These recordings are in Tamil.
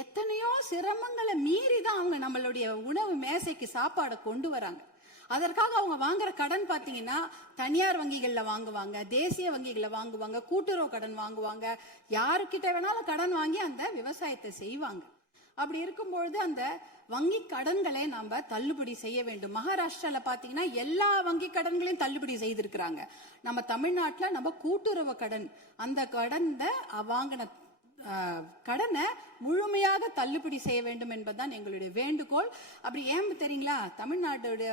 எத்தனையோ சிரமங்களை மீறி தான் அவங்க நம்மளுடைய உணவு மேசைக்கு சாப்பாடை கொண்டு வராங்க. அதற்காக அவங்க வாங்குற கடன் பாத்தீங்கன்னா தனியார் வங்கிகள்ல வாங்குவாங்க, தேசிய வங்கிகள்ல வாங்குவாங்க, கூட்டுறவு கடன் வாங்குவாங்க, யாருக்கிட்ட வேணாலும் கடன் வாங்கி அந்த விவசாயத்தை செய்வாங்க. அப்படி இருக்கும்பொழுது அந்த வங்கி கடன்களை நாம தள்ளுபடி செய்ய வேண்டும். மகாராஷ்டிரால பாத்தீங்கன்னா எல்லா வங்கி கடன்களையும் தள்ளுபடி செய்திருக்கிறாங்க. நம்ம தமிழ்நாட்டுல நம்ம கூட்டுறவு கடன், அந்த கடன் வாங்கின கடனை முழுமையாக தள்ளுபடி செய்ய வேண்டும் என்பதுதான் எங்களுடைய வேண்டுகோள். அப்படி ஏன் தெரியுங்களா, தமிழ்நாட்டுடைய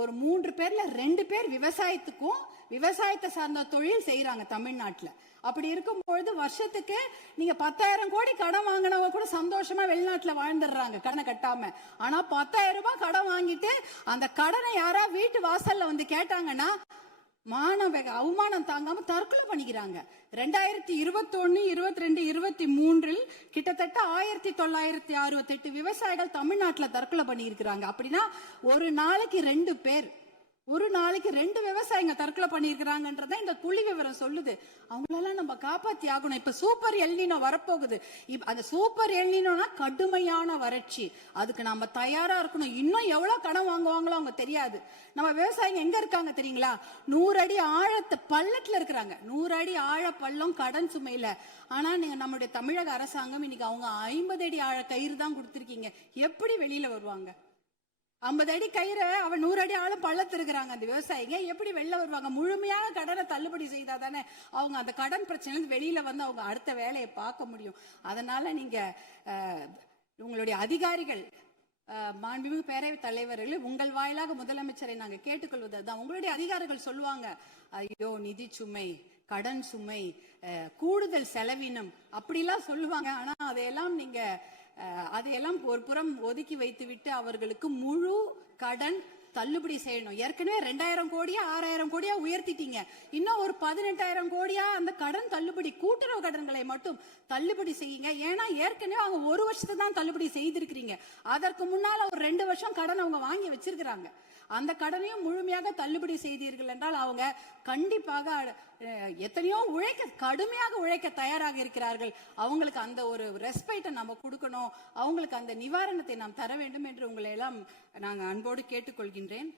ஒரு 3 பேர்ல 2 பேர் விவசாயத்துக்கும் விவசாயத்தை சார்ந்த தொழில் செய்யறாங்க தமிழ்நாட்டுல. அப்படி இருக்கும் பொழுது வருஷத்துக்கு நீங்க 10,000 கோடி கடன் வாங்கினவங்க கூட சந்தோஷமா வெளிநாட்டுல வாழ்ந்துடுறாங்க கடனை கட்டாம. ஆனா 10,000 ரூபாய் கடன் வாங்கிட்டு அந்த கடனை யாரா வீட்டு வாசல்ல வந்து கேட்டாங்கன்னா அவமானம் தாங்காம தற்கொலை பண்ணிக்கிறாங்க. 2021, 22, 23 கிட்டத்தட்ட 1968 விவசாயிகள் தமிழ்நாட்டுல தற்கொலை பண்ணி இருக்கிறாங்க. அப்படின்னா ஒரு நாளைக்கு 2 பேர், ஒரு நாளைக்கு 2 விவசாயிங்க தற்கொலை பண்ணிருக்கிறாங்கன்றத இந்த புள்ளி விவரம் சொல்லுது. அவங்களெல்லாம் நம்ம காப்பாத்தி ஆகணும். இப்ப சூப்பர் எல்னினோ வரப்போகுது. அந்த சூப்பர் எல்னினோனா கடுமையான வறட்சி, அதுக்கு நம்ம தயாரா இருக்கணும். இன்னும் எவ்வளவு கடன் வாங்குவாங்களோ அவங்க தெரியாது. நம்ம விவசாயிங்க எங்க இருக்காங்க தெரியுங்களா, 100 அடி ஆழத்தை பள்ளத்துல இருக்கிறாங்க. 100 அடி ஆழ பள்ளம் கடன் சுமையில. ஆனா நீங்க நம்மளுடைய தமிழக அரசாங்கம் இன்னைக்கு அவங்க 50 அடி ஆழ கயிறு தான் கொடுத்திருக்கீங்க. எப்படி வெளியில வருவாங்க? 50 அடி கயிறை அவன் 100 அடி ஆழம் பள்ளத்து இருக்கிறாங்க. அந்த விவசாயிங்க எப்படி வெளில வருவாங்க? முழுமையாக கடனை தள்ளுபடி செய்தா தானே அவங்க அந்த கடன் பிரச்சனை வெளியில வந்து அவங்க அடுத்த வேலையை பார்க்க முடியும். அதனால நீங்க உங்களுடைய அதிகாரிகள், மாண்புமிகு பேரவைத் தலைவர்கள், உங்கள் வாயிலாக முதலமைச்சரை நாங்க கேட்டுக்கொள்வதுதான். உங்களுடைய அதிகாரிகள் சொல்லுவாங்க, ஐயோ நிதி சுமை, கடன் சுமை, கூடுதல் செலவினம் அப்படிலாம் சொல்லுவாங்க. ஆனா அதையெல்லாம் ஒரு புறம் ஒதுக்கி வைத்து விட்டு அவர்களுக்கு முழு கடன் தள்ளுபடி செய்யணும். ஏற்கனவே 2000 கோடியா 6000 கோடியா உயர்த்திட்டீங்க. இன்னும் ஒரு 18,000 கோடியா அந்த கடன் தள்ளுபடி, கூட்டுறவு கடன்களை மட்டும் தள்ளுபடி செய்யுங்க. ஏன்னா ஏற்கனவே அவங்க 1 வருஷத்தை தான் தள்ளுபடி செய்திருக்கிறீங்க. அதற்கு முன்னால ஒரு 2 வருஷம் கடன் அவங்க வாங்கி வச்சிருக்கிறாங்க. அந்த கடனையும் முழுமையாக தள்ளுபடி செய்தீர்கள் என்றால் அவங்க கண்டிப்பாக எத்தனையோ கடுமையாக உழைக்க தயாராக இருக்கிறார்கள். அவங்களுக்கு அந்த ஒரு ரெஸ்பெக்டை நம்ம கொடுக்கணும், அவங்களுக்கு அந்த நிவாரணத்தை நாம் தர வேண்டும் என்று உங்களை எல்லாம் நாங்கள் அன்போடு கேட்டுக்கொள்கின்றேன்.